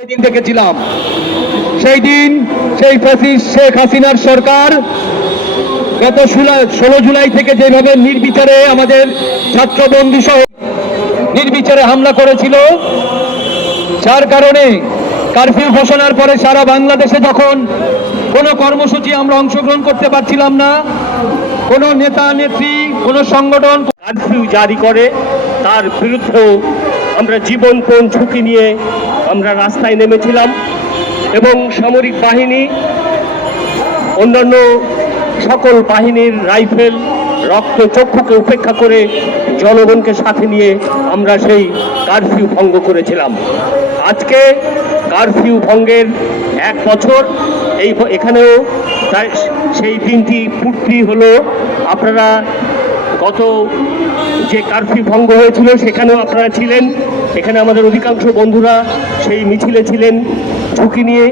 সেদিন দেখেছিলাম সেই দিন সেই ফ্যাসিস্ট শেখ হাসিনার সরকার গত ষোলো জুলাই থেকে যেভাবে নির্বিচারে আমাদের ছাত্রবন্দী সহ নির্বিচারে হামলা করেছিল, যার কারণে কারফিউ ঘোষণার পরে সারা বাংলাদেশে যখন কোনো কর্মসূচি আমরা অংশগ্রহণ করতে পারছিলাম না, কোনো নেতা নেত্রী কোনো সংগঠন কারফিউ জারি করে, তার বিরুদ্ধেও আমরা জীবনপণ ঝুঁকি নিয়ে আমরা রাস্তায় নেমেছিলাম এবং সামরিক বাহিনী, অন্যান্য সকল বাহিনীর রাইফেল, রক্ত চক্ষুকে উপেক্ষা করে জনগণকে সাথে নিয়ে আমরা সেই কারফিউ ভঙ্গ করেছিলাম। আজকে কারফিউ ভঙ্গের এক বছর, এই এখানেও তাই সেই দিনটি পূর্তি হলো। আপনারা গত যে কারফিউ ভঙ্গ হয়েছিল সেখানেও আপনারা ছিলেন এখানে আমাদের অধিকাংশ বন্ধুরা সেই মিছিলে ছিলেন ঝুঁকি নিয়ে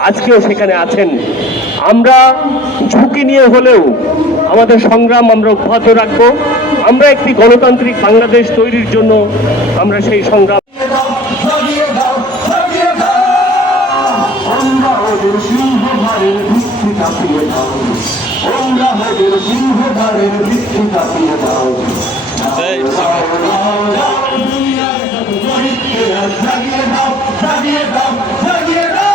আজকেও সেখানে আছেন আমরা ঝুঁকি নিয়ে হলেও আমাদের সংগ্রাম আমরা অব্যাহত রাখব আমরা একটি গণতান্ত্রিক বাংলাদেশ তৈরির জন্য আমরা সেই সংগ্রাম লাগিয়ে কাঁপিয়ে দাও আমরা ওদের সিংহভারের ভিত্তি কাঁপিয়ে দাও লাগিয়ে দাও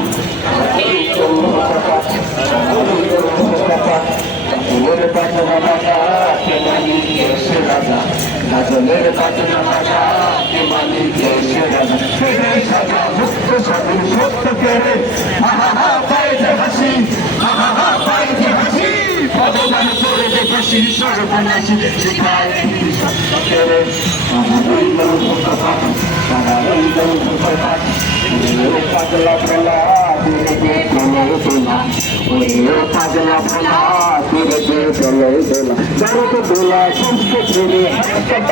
তুমি দেখতেছি আস্তে আস্তে গাজলের পাটনা ভাষা কে মালিক এসে রাজা সাজা মুক্ত স্বাধীন সত্য কেড়ে আহা পাই যে হাসি আহা পাই যে হাসি ভগবান করে যে হাসি সর্বনাশী শিখায় কেড়ে চলে দোলা দরদ দোলা সুস্থ ছেড়ে হাত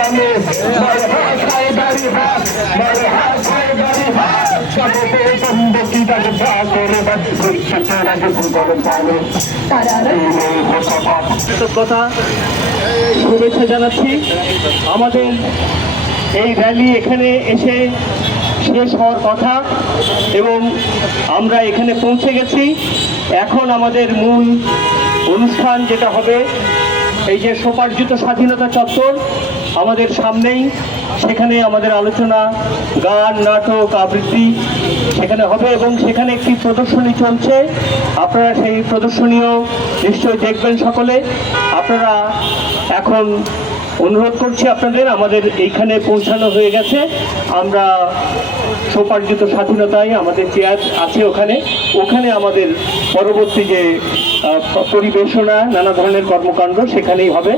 মারে হাত দাড়ি হাত মারে হাত দাড়ি হাত সবতে বন্ধ কি দাগ ভা করে বাদ করছে তারা যে ভূগোল পালে তারা রইল শুভেচ্ছা জানাচ্ছি। আমাদের এই র্যালি এখানে এসে শেষ হওয়ার কথা এবং আমরা এখানে পৌঁছে গেছি। এখন আমাদের মূল অনুষ্ঠান যেটা হবে, এই যে সোপার্জিত স্বাধীনতা চত্বর আমাদের সামনেই, সেখানে আমাদের আলোচনা, গান, নাটক, আবৃত্তি সেখানে হবে এবং সেখানে একটি প্রদর্শনী চলছে। আপনারা সেই প্রদর্শনীও নিশ্চয়ই দেখবেন সকলে। আপনারা এখন অনুরোধ করছি আপনাদের, আমাদের এইখানে পৌঁছানো হয়ে গেছে। আমরা সোপার্জিত স্বাধীনতায় আমাদের চেয়ার আছে ওখানে ওখানে আমাদের পরবর্তী যে পরিবেশনা, নানা ধরনের কর্মকাণ্ড সেখানেই হবে।